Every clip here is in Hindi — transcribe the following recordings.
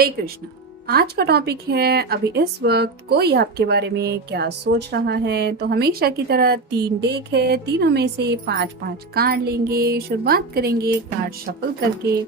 हरे कृष्णा। आज का टॉपिक है अभी इस वक्त कोई आपके बारे में क्या सोच रहा है। तो हमेशा की तरह 3 डेक है, तीनों में से 5-5 कार्ड लेंगे। शुरुआत करेंगे कार्ड शफल करके।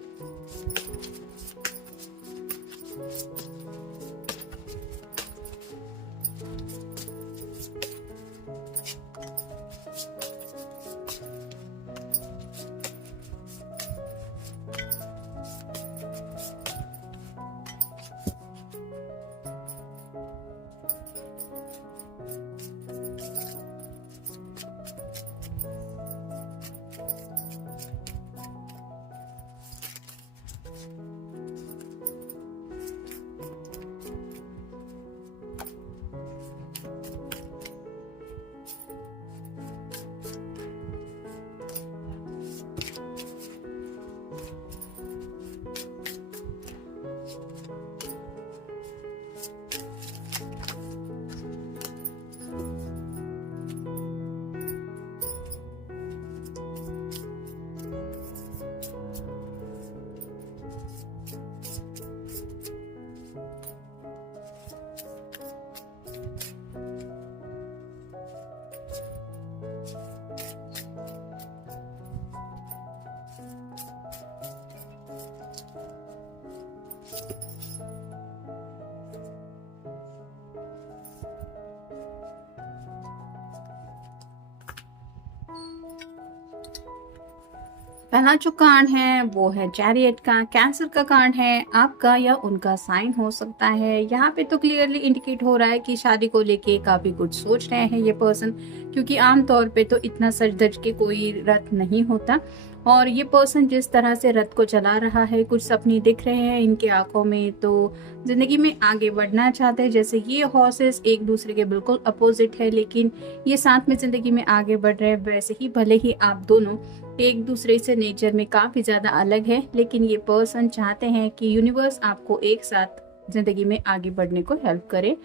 पहला जो कार्ड है वो है चैरियट का। कैंसर का कार्ड है, आपका या उनका साइन हो सकता है। यहाँ पे तो क्लियरली इंडिकेट हो रहा है कि शादी को लेके काफी कुछ सोच रहे हैं ये पर्सन, क्योंकि आमतौर पे तो इतना सच धज के कोई रथ नहीं होता। और ये पर्सन जिस तरह से रथ को चला रहा है, कुछ सपने दिख रहे हैं इनके आंखों में, तो जिंदगी में आगे बढ़ना चाहते हैं। जैसे ये हॉर्सेस एक दूसरे के बिल्कुल अपोजिट है, लेकिन ये साथ में जिंदगी में आगे बढ़ रहे हैं। वैसे ही भले ही आप दोनों एक दूसरे से नेचर में काफी ज्यादा अलग है, लेकिन ये पर्सन चाहते हैं कि यूनिवर्स आपको एक साथ जिंदगी में आगे बढ़ने को हेल्प करे।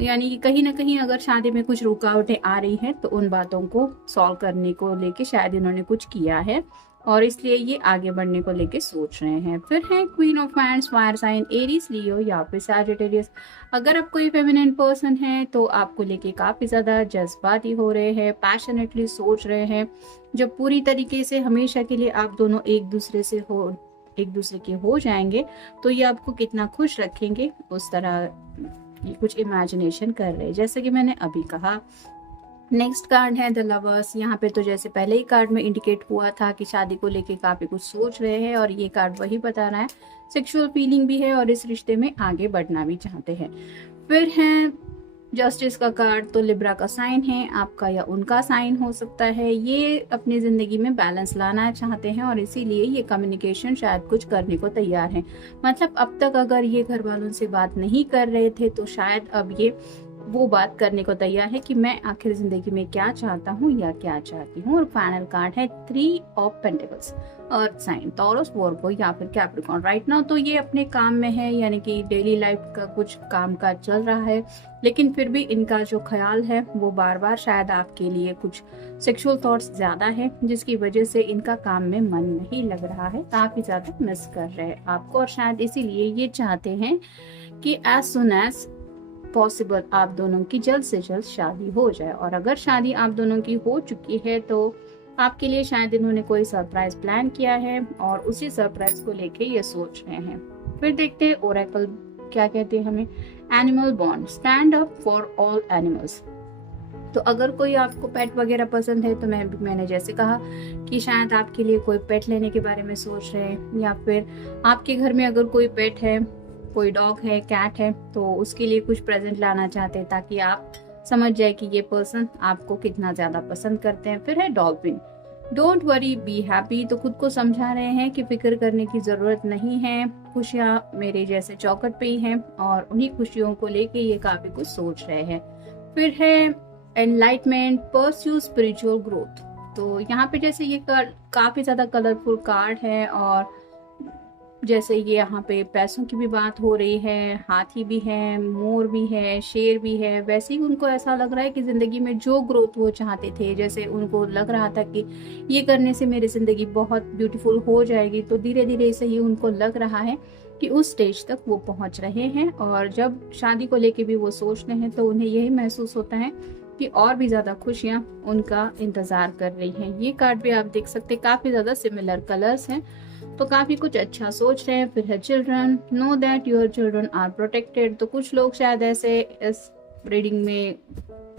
यानी कि कहीं ना कहीं अगर शादी में कुछ रुकावटें आ रही हैं तो उन बातों को सॉल्व करने को लेके शायद इन्होंने कुछ किया है और इसलिए ये आगे बढ़ने को लेके सोच रहे हैं। फिर है queen of wands, fire sign Aries, Leo या फिर सैजिटेरियस। अगर आप कोई फेमिनिन पर्सन है तो आपको लेके काफी ज्यादा जज्बाती हो रहे हैं, पैशनेटली सोच रहे हैं। जब पूरी तरीके से हमेशा के लिए आप दोनों एक दूसरे के हो जाएंगे तो ये आपको कितना खुश रखेंगे, उस तरह ये कुछ इमेजिनेशन कर रहे हैं, जैसे कि मैंने अभी कहा। नेक्स्ट कार्ड है द लवर्स। यहाँ पे तो जैसे पहले ही कार्ड में इंडिकेट हुआ था कि शादी को लेके काफी कुछ सोच रहे हैं, और ये कार्ड वही बता रहा है। सेक्सुअल फीलिंग भी है और इस रिश्ते में आगे बढ़ना भी चाहते हैं। फिर है जस्टिस का कार्ड। तो लिब्रा का साइन है, आपका या उनका साइन हो सकता है। ये अपनी जिंदगी में बैलेंस लाना चाहते हैं और इसीलिए ये कम्युनिकेशन शायद कुछ करने को तैयार है। मतलब अब तक अगर ये घर वालों से बात नहीं कर रहे थे तो शायद अब ये वो बात करने को तैयार है कि मैं आखिर जिंदगी में क्या चाहता हूँ या क्या चाहती हूँ। और फाइनल कार्ड है 3 of pentacles, earth sign, Taurus, Virgo या फिर कैप्रिकॉर्न। राइट नाउ तो ये अपने काम में है, यानी कि डेली लाइफ का कुछ काम काज चल रहा है, लेकिन फिर भी इनका जो ख्याल है वो बार बार शायद आपके लिए कुछ सेक्सुअल थॉट्स ज्यादा है, जिसकी वजह से इनका काम में मन नहीं लग रहा है, काफी ज्यादा मिस कर रहे हैं आपको। और शायद इसीलिए ये चाहते हैं कि एज सुन एज पॉसिबल आप दोनों की जल्द से जल्द शादी हो जाए। और अगर शादी आप दोनों की हो चुकी है तो आपके लिए शायद इन्होंने कोई सरप्राइज प्लान किया है और उसी सरप्राइज को लेके ये सोच रहे हैं। फिर देखते हैं ओरेकल क्या कहते हैं हमें। Animal bond, stand up for all animals. तो अगर कोई आपको पेट वगैरह पसंद है तो मैंने जैसे कहा कि शायद आपके लिए कोई पेट लेने के बारे में सोच रहे हैं, या फिर आपके घर में अगर कोई पेट है, कोई डॉग है, कैट है, तो उसके लिए कुछ प्रेजेंट लाना चाहते हैं ताकि आप समझ जाए कि ये पर्सन आपको कितना ज्यादा पसंद करते हैं। फिर है dolphin, don't worry be happy. तो खुद को समझा रहे हैं कि फिक्र करने की जरूरत नहीं है, खुशियां मेरे जैसे चौखट पे ही हैं और उन्हीं खुशियों को लेके ये काफी कुछ सोच रहे हैं। फिर है एनलाइटमेंट, परस्यू स्पिरिचुअल ग्रोथ। तो यहाँ पे जैसे ये काफी ज्यादा कलरफुल कार्ड है और जैसे ये यहाँ पे पैसों की भी बात हो रही है, हाथी भी है, मोर भी है, शेर भी है। वैसे ही उनको ऐसा लग रहा है कि जिंदगी में जो ग्रोथ वो चाहते थे, जैसे उनको लग रहा था कि ये करने से मेरी जिंदगी बहुत ब्यूटीफुल हो जाएगी, तो धीरे धीरे से ही उनको लग रहा है कि उस स्टेज तक वो पहुंच रहे हैं, और जब शादी को लेके भी वो सोच रहे हैं तो उन्हें यही महसूस होता है कि और भी ज़्यादा खुशियां उनका इंतज़ार कर रही हैं। ये कार्ड भी आप देख सकते हैं, काफ़ी ज़्यादा सिमिलर कलर्स हैं, तो काफ़ी कुछ अच्छा सोच रहे हैं। फिर है children, know that your children are protected. तो कुछ लोग शायद ऐसे इस रीडिंग में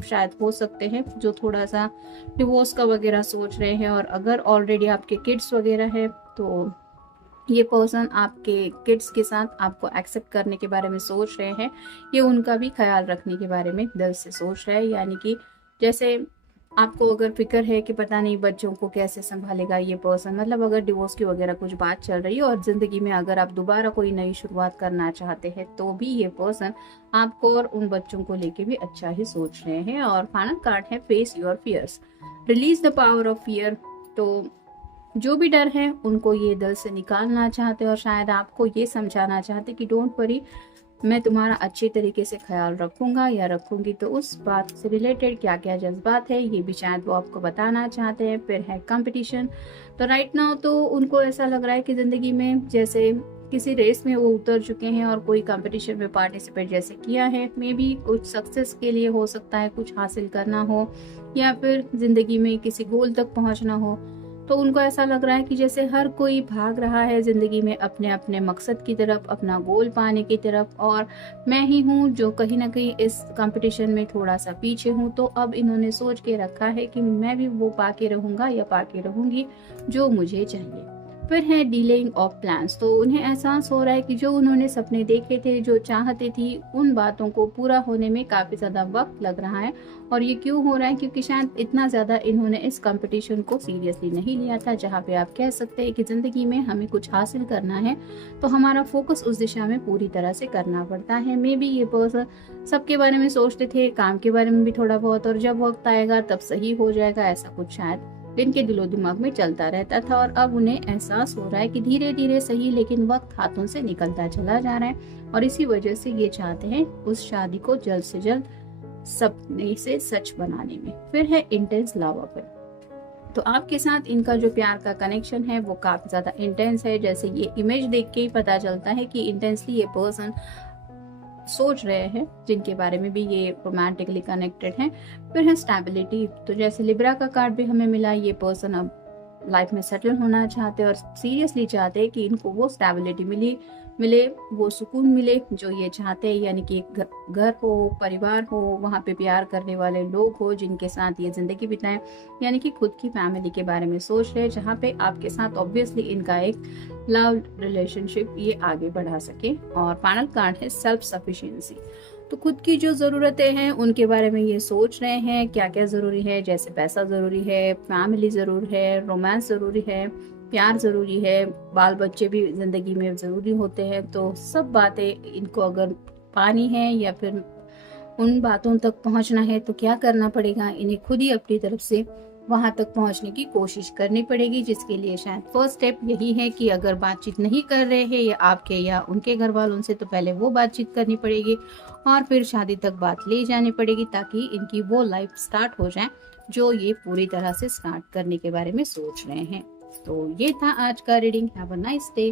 शायद हो सकते हैं जो थोड़ा सा डिवोर्स का वगैरह सोच रहे हैं, और अगर ऑलरेडी आपके किड्स वगैरह है तो ये पर्सन आपके किड्स के साथ आपको एक्सेप्ट करने के बारे में सोच रहे हैं। ये उनका भी ख्याल रखने के बारे में दिल से सोच रहे हैं, यानी कि जैसे आपको अगर फिक्र है कि पता नहीं बच्चों को कैसे संभालेगा ये पर्सन, मतलब अगर डिवोर्स की वगैरह कुछ बात चल रही है और जिंदगी में अगर आप दोबारा कोई नई शुरुआत करना चाहते हैं तो भी ये पर्सन आपको और उन बच्चों को लेके भी अच्छा ही सोच रहे हैं। और फाइनल कार्ड है face your fears, release the power of fear. तो जो भी डर है उनको ये दिल से निकालना चाहते हैं, और शायद आपको ये समझाना चाहते कि डोंट वरी, मैं तुम्हारा अच्छी तरीके से ख्याल रखूंगा या रखूंगी। तो उस बात से रिलेटेड क्या क्या जज्बात है ये भी शायद वो आपको बताना चाहते हैं। फिर है कंपटीशन, तो राइट नाउ तो उनको ऐसा लग रहा है कि जिंदगी में जैसे किसी रेस में वो उतर चुके हैं और कोई कंपटीशन में पार्टिसिपेट जैसे किया है, मे बी कुछ सक्सेस के लिए हो सकता है, कुछ हासिल करना हो या फिर जिंदगी में किसी गोल तक पहुंचना हो। तो उनको ऐसा लग रहा है कि जैसे हर कोई भाग रहा है जिंदगी में अपने अपने मकसद की तरफ, अपना गोल पाने की तरफ, और मैं ही हूँ जो कहीं ना कहीं इस कंपटीशन में थोड़ा सा पीछे हूँ। तो अब इन्होंने सोच के रखा है कि मैं भी वो पाके रहूंगा या पाके रहूंगी जो मुझे चाहिए। फिर है डीलेइंग ऑफ प्लान्स, तो उन्हें एहसास हो रहा है कि जो उन्होंने सपने देखे थे, जो चाहते थी, उन बातों को पूरा होने में काफी ज्यादा वक्त लग रहा है। और ये क्यों हो रहा है, क्योंकि शायद इतना ज्यादा इन्होंने इस कंपटीशन को सीरियसली नहीं लिया था, जहाँ पे आप कह सकते हैं कि जिंदगी में हमें कुछ हासिल करना है तो हमारा फोकस उस दिशा में पूरी तरह से करना पड़ता है। मे बी ये पर्सन सबके बारे में सोचते थे, काम के बारे में भी थोड़ा बहुत, और जब वक्त आएगा तब सही हो जाएगा, ऐसा कुछ शायद इनके दिलो दिमाग में चलता रहता था। और अब उन्हें एहसास हो रहा है कि धीरे धीरे सही लेकिन वक्त हाथों से निकलता चला जा रहा है, और इसी वजह से ये चाहते हैं उस शादी को जल्द से जल्द सपने से सच बनाने में। फिर है इंटेंस लव अफेयर, तो आपके साथ इनका जो प्यार का कनेक्शन है वो काफी ज्यादा इंटेंस है। जैसे ये इमेज देख के ही पता चलता है कि इंटेंसली ये पर्सन सोच रहे हैं, जिनके बारे में भी ये रोमांटिकली कनेक्टेड हैं। फिर है स्टेबिलिटी, तो जैसे लिब्रा का कार्ड भी हमें मिला, ये पर्सन अब लाइफ में सेटल होना चाहते हैं और सीरियसली चाहते हैं कि इनको वो स्टेबिलिटी मिले, वो सुकून मिले जो ये चाहते हैं, यानी कि एक घर हो, परिवार हो, वहाँ पे प्यार करने वाले लोग हो जिनके साथ ये जिंदगी बिताएं, यानी कि खुद की फैमिली के बारे में सोच रहे हैं, जहाँ पे आपके साथ ऑब्वियसली इनका एक लव रिलेशनशिप ये आगे बढ़ा सके। और फाइनल कार्ड है सेल्फ सफिशिएंसी, तो खुद की जो ज़रूरतें हैं उनके बारे में ये सोच रहे हैं क्या क्या ज़रूरी है, जैसे पैसा ज़रूरी है, फैमिली ज़रूर है, रोमांस ज़रूरी है, प्यार ज़रूरी है, बाल बच्चे भी ज़िंदगी में ज़रूरी होते हैं। तो सब बातें इनको अगर पानी है या फिर उन बातों तक पहुंचना है तो क्या करना पड़ेगा, इन्हें खुद ही अपनी तरफ से वहां तक पहुंचने की कोशिश करनी पड़ेगी, जिसके लिए शायद फर्स्ट स्टेप यही है कि अगर बातचीत नहीं कर रहे हैं या आपके या उनके घर वालों से, तो पहले वो बातचीत करनी पड़ेगी और फिर शादी तक बात ले जानी पड़ेगी, ताकि इनकी वो लाइफ स्टार्ट हो जाए जो ये पूरी तरह से स्टार्ट करने के बारे में सोच रहे हैं। तो ये था आज का reading. Have a nice day.